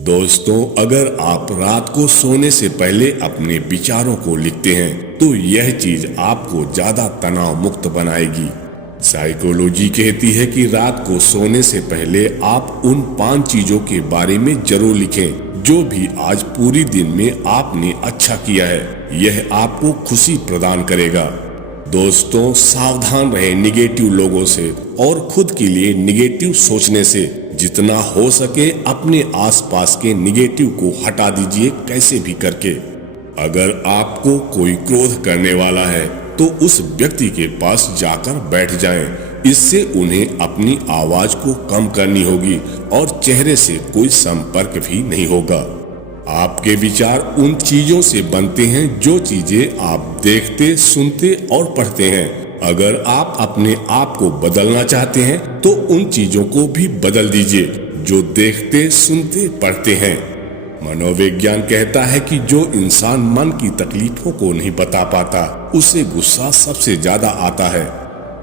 दोस्तों, अगर आप रात को सोने से पहले अपने विचारों को लिखते हैं तो यह चीज आपको ज्यादा तनाव मुक्त बनाएगी। साइकोलॉजी कहती है कि रात को सोने से पहले आप उन 5 चीजों के बारे में जरूर लिखें जो भी आज पूरी दिन में आपने अच्छा किया है। यह आपको खुशी प्रदान करेगा। दोस्तों, सावधान रहें निगेटिव लोगों से और खुद के लिए निगेटिव सोचने से। जितना हो सके अपने आसपास के निगेटिव को हटा दीजिए, कैसे भी करके। अगर आपको कोई क्रोध करने वाला है तो उस व्यक्ति के पास जाकर बैठ जाएं। इससे उन्हें अपनी आवाज को कम करनी होगी और चेहरे से कोई संपर्क भी नहीं होगा। आपके विचार उन चीजों से बनते हैं जो चीजें आप देखते, सुनते और पढ़ते हैं। अगर आप अपने आप को बदलना चाहते हैं तो उन चीजों को भी बदल दीजिए जो देखते, सुनते, पढ़ते हैं। मनोविज्ञान कहता है कि जो इंसान मन की तकलीफों को नहीं बता पाता उसे गुस्सा सबसे ज्यादा आता है।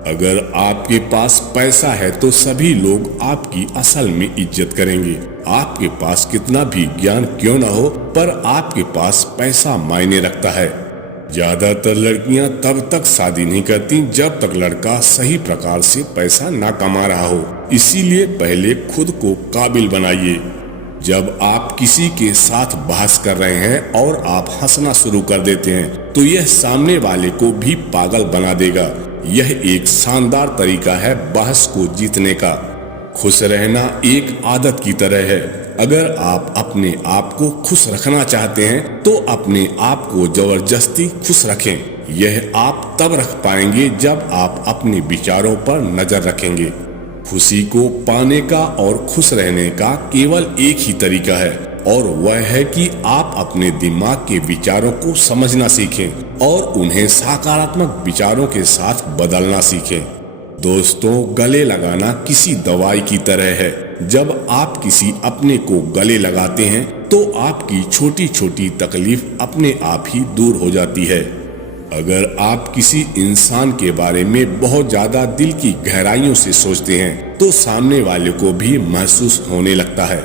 अगर आपके पास पैसा है तो सभी लोग आपकी असल में इज्जत करेंगे। आपके पास कितना भी ज्ञान क्यों ना हो, पर आपके पास पैसा मायने रखता है। ज्यादातर लड़कियां तब तक शादी नहीं करती जब तक लड़का सही प्रकार से पैसा ना कमा रहा हो। इसीलिए पहले खुद को काबिल बनाइए। जब आप किसी के साथ बहस कर रहे हैं और आप हंसना शुरू कर देते हैं तो यह सामने वाले को भी पागल बना देगा। यह एक शानदार तरीका है बहस को जीतने का। खुश रहना एक आदत की तरह है। अगर आप अपने आप को खुश रखना चाहते हैं तो अपने आप को जबरदस्ती खुश रखें। यह आप तब रख पाएंगे जब आप अपने विचारों पर नजर रखेंगे। खुशी को पाने का और खुश रहने का केवल एक ही तरीका है और वह है कि आप अपने दिमाग के विचारों को समझना सीखें और उन्हें सकारात्मक विचारों के साथ बदलना सीखें। दोस्तों, गले लगाना किसी दवाई की तरह है। जब आप किसी अपने को गले लगाते हैं तो आपकी छोटी छोटी तकलीफ अपने आप ही दूर हो जाती है। अगर आप किसी इंसान के बारे में बहुत ज्यादा दिल की गहराइयों से सोचते हैं तो सामने वाले को भी महसूस होने लगता है।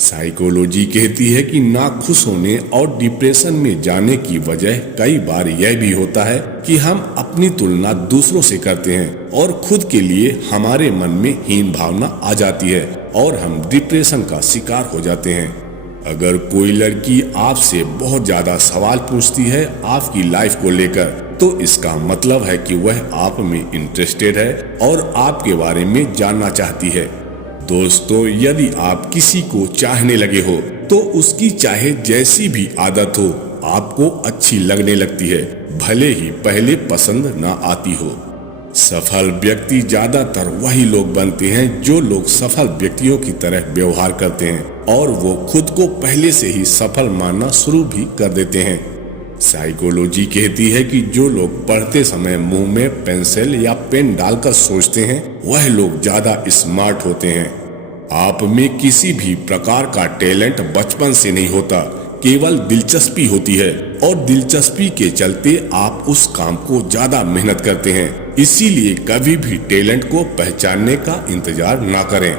साइकोलॉजी कहती है कि ना खुश होने और डिप्रेशन में जाने की वजह कई बार यह भी होता है कि हम अपनी तुलना दूसरों से करते हैं और खुद के लिए हमारे मन में हीन भावना आ जाती है और हम डिप्रेशन का शिकार हो जाते हैं। अगर कोई लड़की आपसे बहुत ज्यादा सवाल पूछती है आपकी लाइफ को लेकर तो इसका मतलब है कि वह आप में इंटरेस्टेड है और आपके बारे में जानना चाहती है। दोस्तों, यदि आप किसी को चाहने लगे हो तो उसकी चाहे जैसी भी आदत हो आपको अच्छी लगने लगती है, भले ही पहले पसंद ना आती हो। सफल व्यक्ति ज्यादातर वही लोग बनते हैं जो लोग सफल व्यक्तियों की तरह व्यवहार करते हैं और वो खुद को पहले से ही सफल मानना शुरू भी कर देते हैं। साइकोलॉजी कहती है कि जो लोग पढ़ते समय मुंह में पेंसिल या पेन डालकर सोचते हैं वह लोग ज्यादा स्मार्ट होते हैं। आप में किसी भी प्रकार का टैलेंट बचपन से नहीं होता, केवल दिलचस्पी होती है और दिलचस्पी के चलते आप उस काम को ज्यादा मेहनत करते हैं। इसीलिए कभी भी टैलेंट को पहचानने का इंतजार ना करें।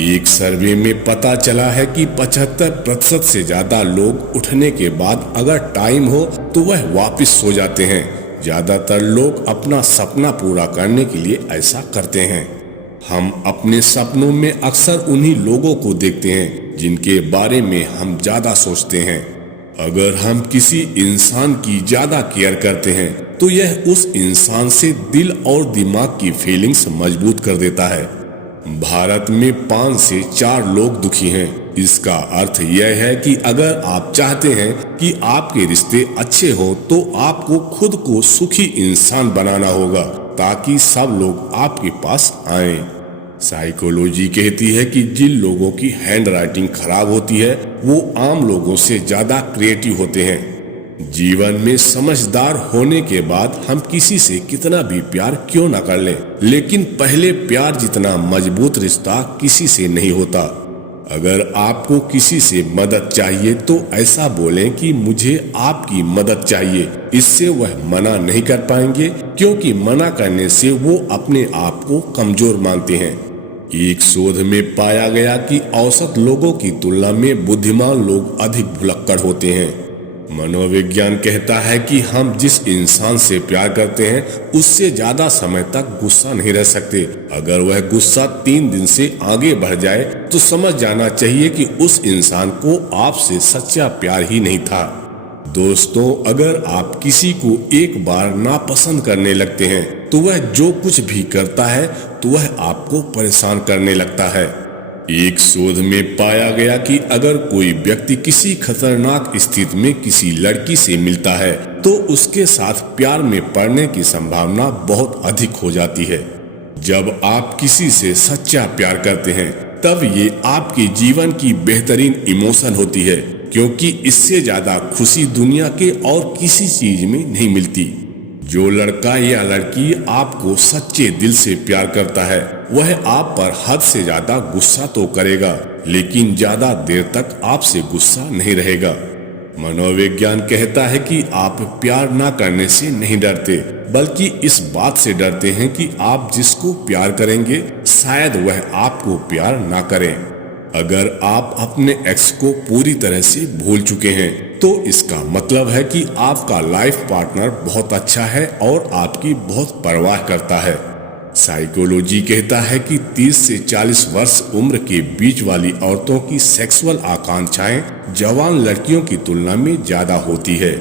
एक सर्वे में पता चला है कि 75% से ज्यादा लोग उठने के बाद अगर टाइम हो तो वह वापस सो जाते हैं। ज्यादातर लोग अपना सपना पूरा करने के लिए ऐसा करते हैं। हम अपने सपनों में अक्सर उन्हीं लोगों को देखते हैं जिनके बारे में हम ज्यादा सोचते हैं। अगर हम किसी इंसान की ज्यादा केयर करते हैं तो यह उस इंसान से दिल और दिमाग की फीलिंग्स मजबूत कर देता है। भारत में 5 से 4 लोग दुखी हैं। इसका अर्थ यह है कि अगर आप चाहते हैं कि आपके रिश्ते अच्छे हो तो आपको खुद को सुखी इंसान बनाना होगा ताकि सब लोग आपके पास आएं। साइकोलॉजी कहती है कि जिन लोगों की हैंड राइटिंग खराब होती है वो आम लोगों से ज्यादा क्रिएटिव होते हैं। जीवन में समझदार होने के बाद हम किसी से कितना भी प्यार क्यों न कर लें, लेकिन पहले प्यार जितना मजबूत रिश्ता किसी से नहीं होता। अगर आपको किसी से मदद चाहिए तो ऐसा बोलें कि मुझे आपकी मदद चाहिए। इससे वह मना नहीं कर पाएंगे क्योंकि मना करने से वो अपने आप को कमजोर मानते हैं। एक शोध में पाया गया कि औसत लोगों की तुलना में बुद्धिमान लोग अधिक भुलक्कड़ होते हैं। मनोविज्ञान कहता है कि हम जिस इंसान से प्यार करते हैं उससे ज्यादा समय तक गुस्सा नहीं रह सकते। अगर वह गुस्सा 3 दिन से आगे बढ़ जाए तो समझ जाना चाहिए कि उस इंसान को आपसे सच्चा प्यार ही नहीं था। दोस्तों, अगर आप किसी को एक बार नापसंद करने लगते हैं तो वह जो कुछ भी करता है तो वह आपको परेशान करने लगता है। एक शोध में पाया गया कि अगर कोई व्यक्ति किसी खतरनाक स्थिति में किसी लड़की से मिलता है तो उसके साथ प्यार में पड़ने की संभावना बहुत अधिक हो जाती है। जब आप किसी से सच्चा प्यार करते हैं तब ये आपके जीवन की बेहतरीन इमोशन होती है, क्योंकि इससे ज्यादा खुशी दुनिया के और किसी चीज में नहीं मिलती। जो लड़का या लड़की आपको सच्चे दिल से प्यार करता है वह आप पर हद से ज्यादा गुस्सा तो करेगा, लेकिन ज्यादा देर तक आपसे गुस्सा नहीं रहेगा। मनोविज्ञान कहता है कि आप प्यार ना करने से नहीं डरते, बल्कि इस बात से डरते हैं कि आप जिसको प्यार करेंगे शायद वह आपको प्यार ना करें। अगर आप अपने एक्स को पूरी तरह से भूल चुके हैं तो इसका मतलब है कि आपका लाइफ पार्टनर बहुत अच्छा है और आपकी बहुत परवाह करता है। साइकोलॉजी कहता है कि 30 से 40 वर्ष उम्र के बीच वाली औरतों की सेक्सुअल आकांक्षाएं जवान लड़कियों की तुलना में ज्यादा होती है।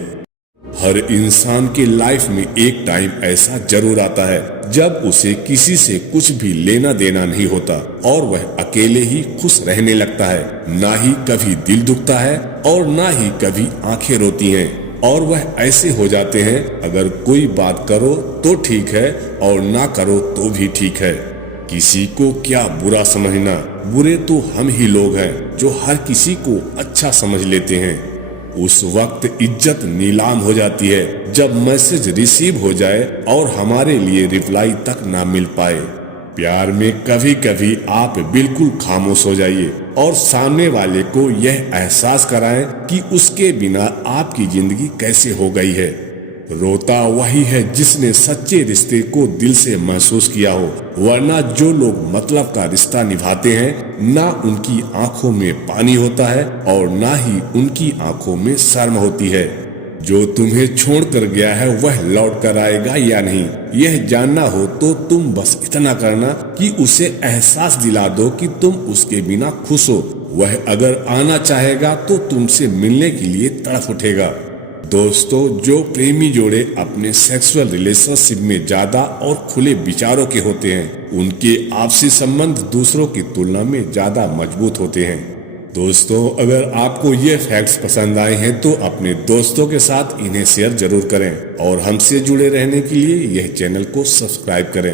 हर इंसान के लाइफ में एक टाइम ऐसा जरूर आता है जब उसे किसी से कुछ भी लेना देना नहीं होता और वह अकेले ही खुश रहने लगता है। ना ही कभी दिल दुखता है और ना ही कभी आंखें रोती हैं, और वह ऐसे हो जाते हैं अगर कोई बात करो तो ठीक है और ना करो तो भी ठीक है। किसी को क्या बुरा समझना, बुरे तो हम ही लोग हैं जो हर किसी को अच्छा समझ लेते हैं। उस वक्त इज्जत नीलाम हो जाती है जब मैसेज रिसीव हो जाए और हमारे लिए रिप्लाई तक ना मिल पाए। प्यार में कभी कभी आप बिल्कुल खामोश हो जाइए और सामने वाले को यह एहसास कराएं कि उसके बिना आपकी जिंदगी कैसे हो गई है। रोता वही है जिसने सच्चे रिश्ते को दिल से महसूस किया हो, वरना जो लोग मतलब का रिश्ता निभाते हैं ना उनकी आंखों में पानी होता है और ना ही उनकी आंखों में शर्म होती है। जो तुम्हें छोड़कर गया है वह लौट कर आएगा या नहीं, यह जानना हो तो तुम बस इतना करना कि उसे एहसास दिला दो कि तुम उसके बिना खुश हो। वह अगर आना चाहेगा तो तुमसे मिलने के लिए तड़प उठेगा। दोस्तों, जो प्रेमी जोड़े अपने सेक्सुअल रिलेशनशिप में ज्यादा और खुले विचारों के होते हैं उनके आपसी संबंध दूसरों की तुलना में ज्यादा मजबूत होते हैं। दोस्तों, अगर आपको ये फैक्ट्स पसंद आए हैं तो अपने दोस्तों के साथ इन्हें शेयर जरूर करें और हमसे जुड़े रहने के लिए यह चैनल को सब्सक्राइब करें।